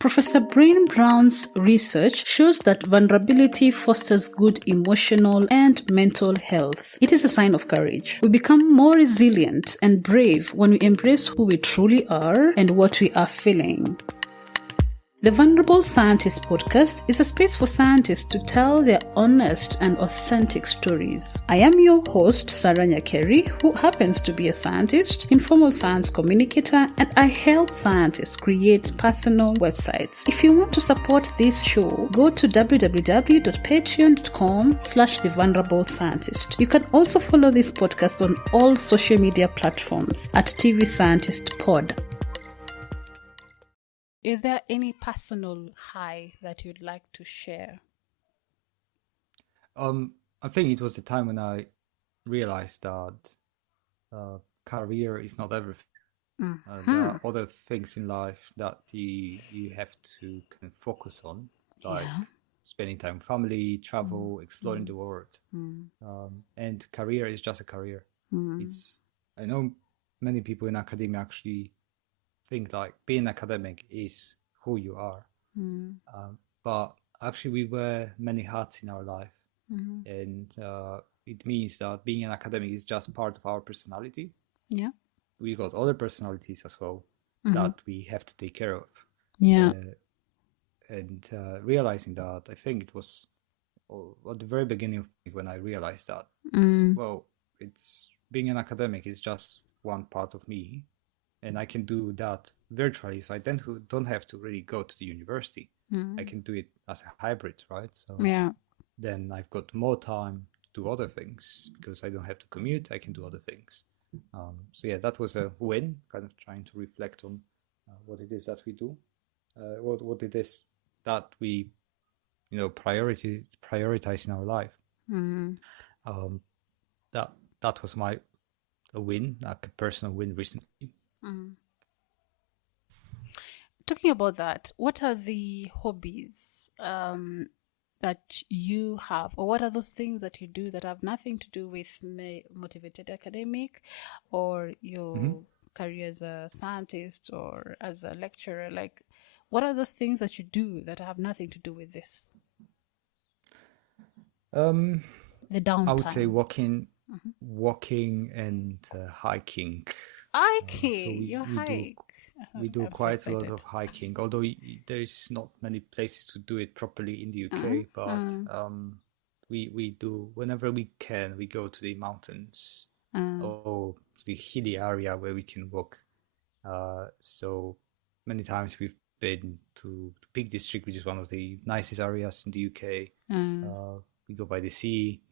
Professor Brain Brown's research shows that vulnerability fosters good emotional and mental health. It is a sign of courage. We become more resilient and brave when we embrace who we truly are and what we are feeling. The Vulnerable Scientist podcast is a space for scientists to tell their honest and authentic stories. I am your host, Sarah Nyakeri, who happens to be a scientist, informal science communicator, and I help scientists create personal websites. If you want to support this show, go to www.patreon.com/thevulnerable-scientist. You can also follow this podcast on all social media platforms at TV Scientist Pod. Is there any personal high that you'd like to share? I think it was the time when I realized that career is not everything. There are other things in life that you have to kind of focus on, like spending time with family, travel, exploring the world. And career is just a career. I know many people in academia actually think like being academic is who you are, but actually we wear many hats in our life, and it means that being an academic is just part of our personality. We've got other personalities as well that we have to take care of. And realizing that, I think it was at the very beginning of when I realized that well, it's being an academic is just one part of me, and I can do that virtually, so I don't have to really go to the university. I can do it as a hybrid, right? So then I've got more time to do other things because I don't have to commute. I can do other things. So yeah, that was a win. Kind of trying to reflect on what it is that we do, what it is that we, prioritize in our life. That was a win, like a personal win recently. Talking about that, what are the hobbies that you have, or what are those things that you do that have nothing to do with motivated academic or your career as a scientist or as a lecturer? Like, what are those things that you do that have nothing to do with this? The downtime. I would say walking and hiking. Hiking, you hike. We do quite a lot of hiking, although there is not many places to do it properly in the UK. But we do whenever we can. We go to the mountains or the hilly area where we can walk. So many times we've been to the Peak District, which is one of the nicest areas in the UK. We go by the sea,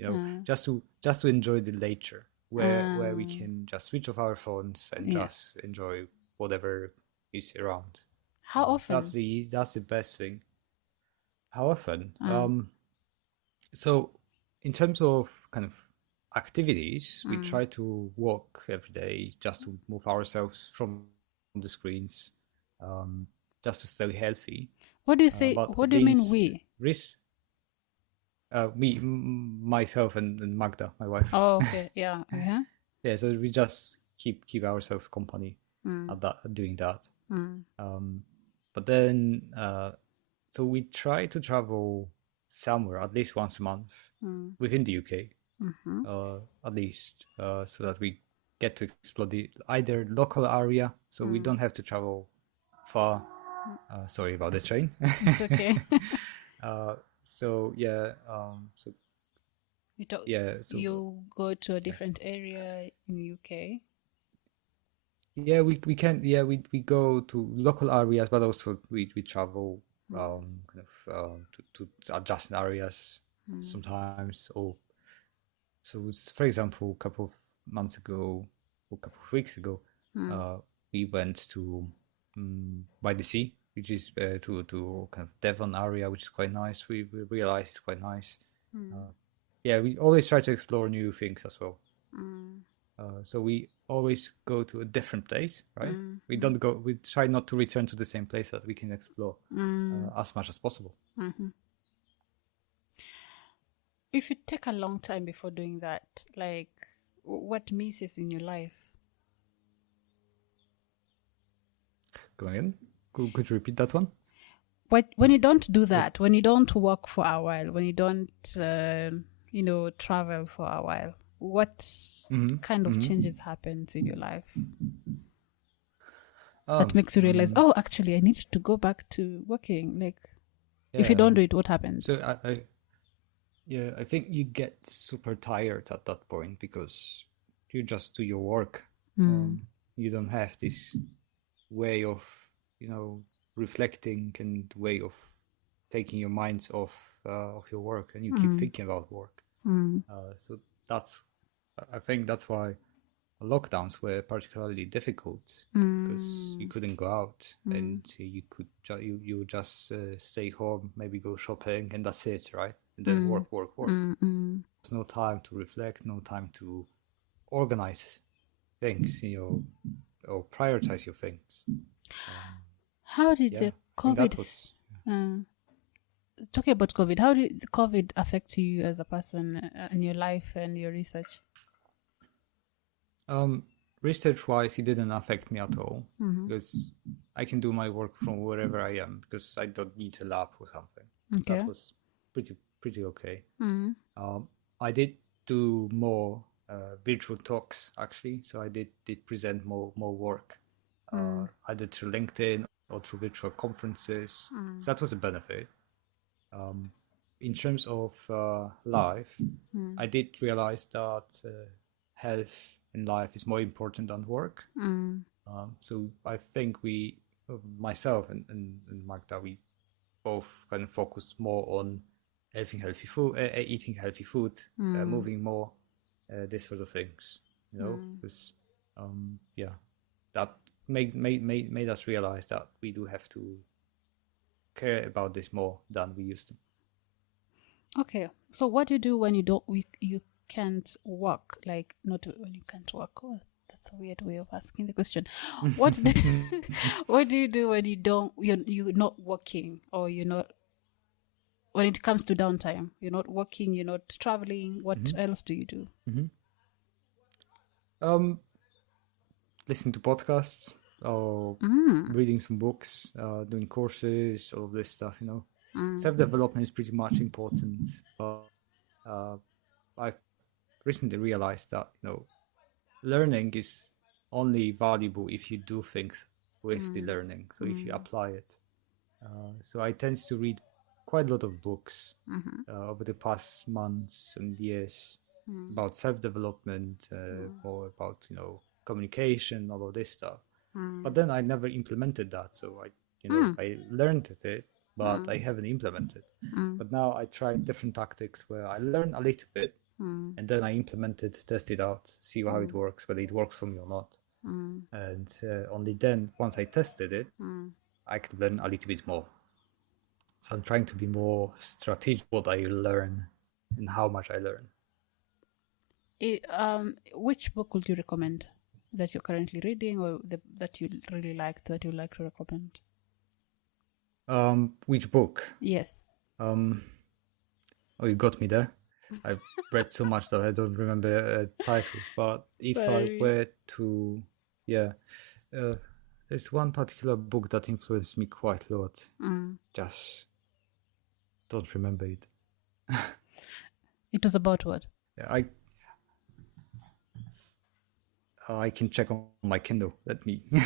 just to enjoy the nature. Where we can just switch off our phones and just enjoy whatever is around. How often? That's the best thing. How often? So in terms of kind of activities, we try to walk every day just to move ourselves from the screens, just to stay healthy. What do you say? What do you mean we? Me, myself, and Magda, my wife. Oh, okay, yeah, yeah. So we just keep ourselves company doing that. But then, so we try to travel somewhere at least once a month within the UK, at least, so that we get to explore the either local area, so we don't have to travel far. Sorry about the train. It's okay. So yeah, you go to a different area in the UK. Yeah, we can. Yeah, we go to local areas, but also we travel to adjacent areas sometimes. Or so, for example, a couple of months ago, or a couple of weeks ago, we went to by the sea, which is to kind of Devon area, which is quite nice. We realized it's quite nice. Yeah, we always try to explore new things as well. So we always go to a different place, right? We don't go. We try not to return to the same place that we can explore as much as possible. If you take a long time before doing that, like, what misses in your life? Go again. Could you repeat that one? when you don't do that, when you don't work for a while, when you don't, travel for a while, what kind of changes happens in your life that makes you realize, oh, actually, I need to go back to working? Like, if you don't do it, what happens? So I think you get super tired at that point because you just do your work. You don't have this way of, reflecting and way of taking your minds off of your work, and you keep thinking about work. So I think that's why lockdowns were particularly difficult because you couldn't go out and you would just stay home, maybe go shopping, and that's it, right? And then work. There's no time to reflect, no time to organize things, or prioritize your things. How did the COVID? Talking about COVID, how did COVID affect you as a person in your life and your research? Research-wise, it didn't affect me at all because I can do my work from wherever I am because I don't need a lab or something. Okay. That was pretty okay. I did do more virtual talks actually, so I did present more work either through LinkedIn or through virtual conferences. So that was a benefit. In terms of life, I did realize that health in life is more important than work. So I think myself and Magda, we both kind of focus more on eating healthy food, moving more, this sort of things, because that made us realize that we do have to care about this more than we used to. Okay, so what do you do when you can't walk? Like, not when you can't walk. Oh, that's a weird way of asking the question. What do you do when you're not working, or you're not, when it comes to downtime? You're not working, you're not traveling. What else do you do? Listen to podcasts, or reading some books, doing courses, all of this stuff. Self-development is pretty much important, but I've recently realized that learning is only valuable if you do things with the learning. So if you apply it. So I tend to read quite a lot of books over the past months and years about self-development, more about communication, all of this stuff. But then I never implemented that. So I learned it, but I haven't implemented. But now I try different tactics where I learn a little bit and then I implement it, test it out, see how it works, whether it works for me or not. And only then, once I tested it, I can learn a little bit more. So I'm trying to be more strategic what I learn and how much I learn. Which book would you recommend that you're currently reading, or that you really liked, that you like to recommend? Which book? Yes. Oh, you got me there. I've read so much that I don't remember titles. But if I were to, there's one particular book that influenced me quite a lot. Just don't remember it. It was about what? Yeah, I can check on my Kindle. Let me. I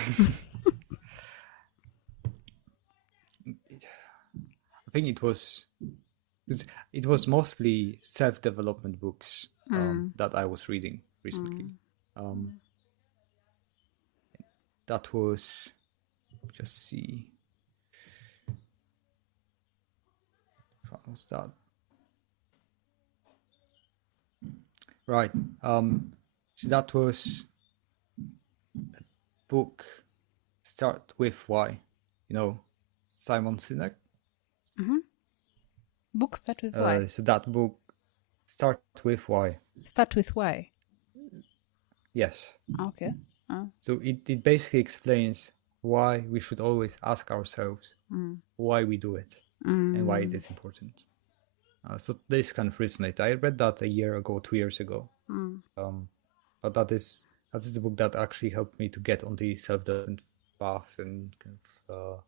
think it was mostly self-development books that I was reading recently. That was, just see, what was that? Right. So that was a book, Start With Why. Simon Sinek. Book Start With Why. So that book, Start With Why. Start With Why. Yes. Okay. So it basically explains why we should always ask ourselves why we do it and why it is important. So this kind of resonates. I read that 2 years ago. But that is the book that actually helped me to get on the self-development path and kind of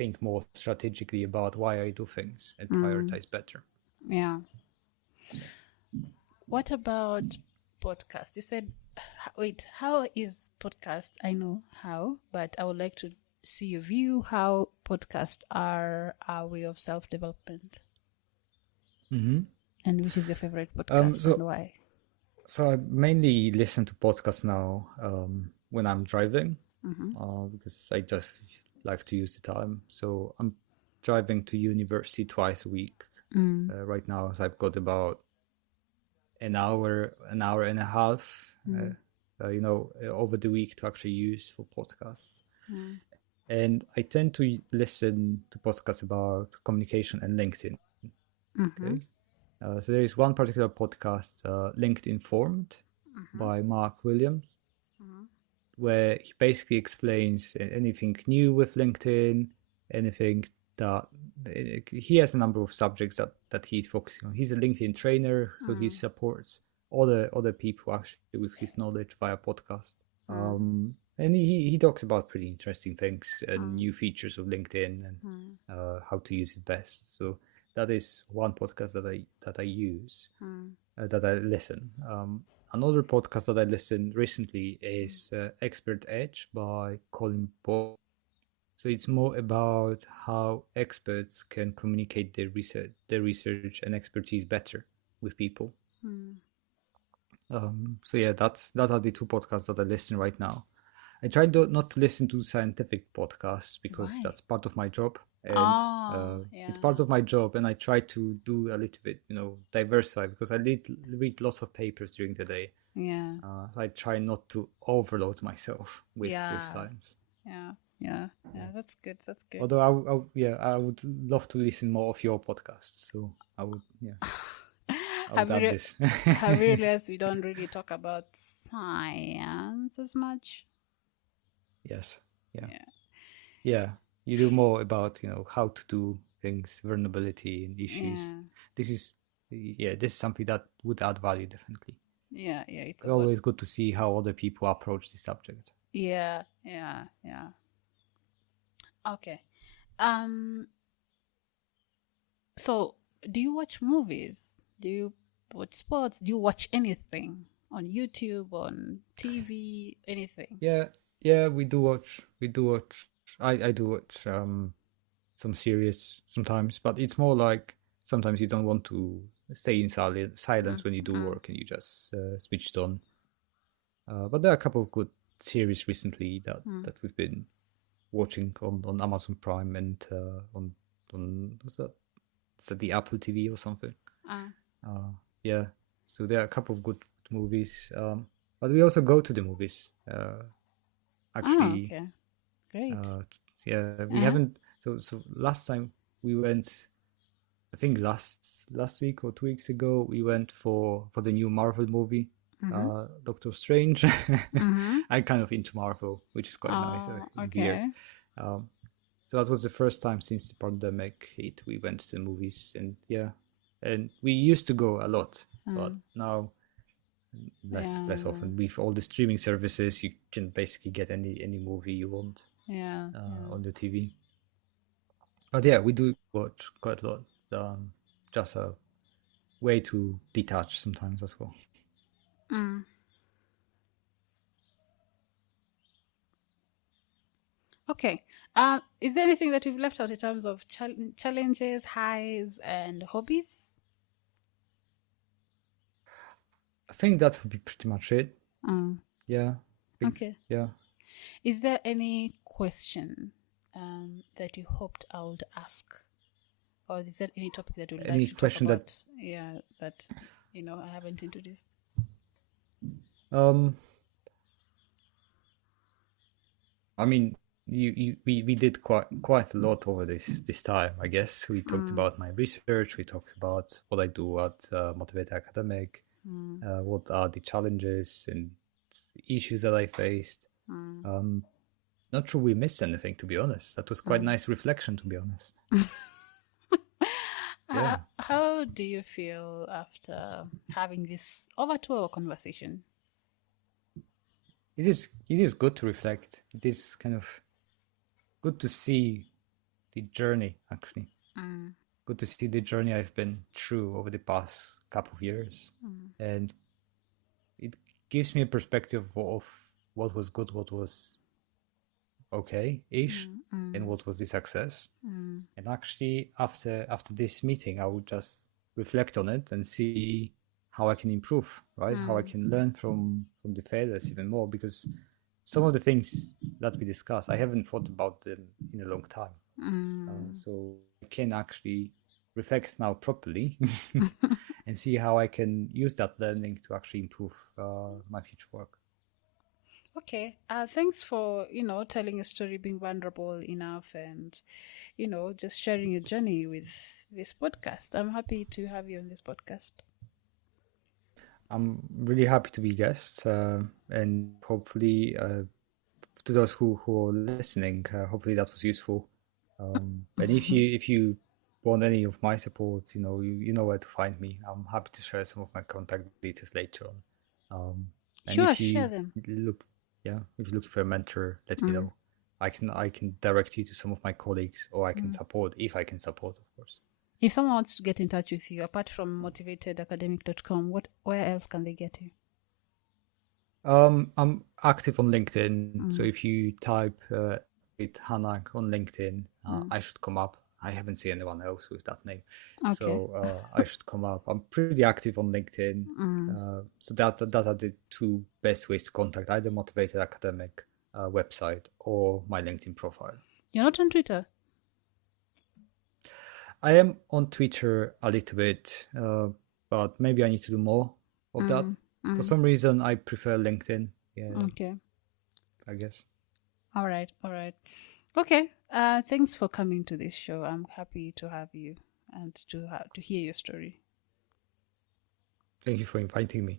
think more strategically about why I do things and prioritize better. Yeah. What about podcast? You said, wait, how is podcast? I know how, but I would like to see your view how podcasts are a way of self-development. Mm-hmm. And which is your favorite podcast and why? So I mainly listen to podcasts now when I'm driving because I just like to use the time. So I'm driving to university twice a week right now. So I've got about an hour and a half, over the week to actually use for podcasts. And I tend to listen to podcasts about communication and LinkedIn. Okay. So there is one particular podcast, LinkedIn Formed, by Mark Williams, where he basically explains anything new with LinkedIn, anything that he has a number of subjects that he's focusing on. He's a LinkedIn trainer, so he supports other people actually with his knowledge via podcast. And he talks about pretty interesting things and new features of LinkedIn and how to use it best. So that is one podcast that I use, that I listen. Another podcast that I listened recently is Expert Edge by Colin Ball. So it's more about how experts can communicate their research and expertise better with people. So yeah, that are the two podcasts that I listen right now. I try not to listen to scientific podcasts because that's part of my job, and it's part of my job, and I try to do a little bit, diversify because I read lots of papers during the day. Yeah. I try not to overload myself with science. Yeah, that's good. Although I would love to listen more of your podcasts. So I would, I would add this. Have you realized we don't really talk about science as much? Yes. Yeah. You do more about how to do things, vulnerability and issues. This is something that would add value definitely. Yeah. It's always good to see how other people approach the subject. Yeah. Okay. So, do you watch movies? Do you watch sports? Do you watch anything on YouTube, on TV, anything? Yeah. We do watch. I do watch some series sometimes, but it's more like sometimes you don't want to stay in silence when you do work and you just switched on. But there are a couple of good series recently that we've been watching on Amazon Prime and on what's that? Is that the Apple TV or something? Yeah. So there are a couple of good movies, but we also go to the movies. Actually, okay, great. We haven't. So last time we went, I think last week or 2 weeks ago, we went for the new Marvel movie, Doctor Strange. I'm kind of into Marvel, which is quite nice. Weird. So that was the first time since the pandemic hit we went to the movies, and we used to go a lot, but now less often. With all the streaming services, you can basically get any movie you want on the TV. But we do watch quite a lot. Just a way to detach sometimes as well. Okay. Is there anything that we've left out in terms of challenges, highs, and hobbies? I think that would be pretty much it. Yeah. Okay. Yeah. Is there any question that you hoped I would ask? Or is there any topic that you'd like to talk about? That I haven't introduced. I mean, we did quite a lot over this time. I guess we talked about my research. We talked about what I do at Motivated Academic. What are the challenges and issues that I faced? Not sure we missed anything, to be honest. That was quite nice reflection, to be honest. How do you feel after having this over 2-hour conversation? It is good to reflect. It is kind of good to see the journey, actually. Good to see the journey I've been through over the past couple of years. And it gives me a perspective of what was good, what was okay-ish, and what was the success. And actually, after this meeting, I would just reflect on it and see how I can improve, right? How I can learn from the failures even more, because some of the things that we discuss, I haven't thought about them in a long time. So I can actually reflect now properly and see how I can use that learning to actually improve my future work. Okay. Thanks for, telling your story, being vulnerable enough, and, just sharing your journey with this podcast. I'm happy to have you on this podcast. I'm really happy to be a guest, and hopefully to those who are listening, hopefully that was useful. And if you want any of my support, you know where to find me. I'm happy to share some of my contact details later on. And Sure, if you share them. if you're looking for a mentor, let me know. I can direct you to some of my colleagues, or I can support if I can support, of course. If someone wants to get in touch with you, apart from motivatedacademic.com, where else can they get you? I'm active on LinkedIn, so if you type Dawid Hanak on LinkedIn, I should come up. I haven't seen anyone else with that name, so I should come up. I'm pretty active on LinkedIn, so that are the two best ways to contact, either Motivated Academic website or my LinkedIn profile. You're not on Twitter? I am on Twitter a little bit, but maybe I need to do more of that. For some reason, I prefer LinkedIn. Yeah. Okay. I guess. All right. Okay. Thanks for coming to this show. I'm happy to have you and to hear your story. Thank you for inviting me.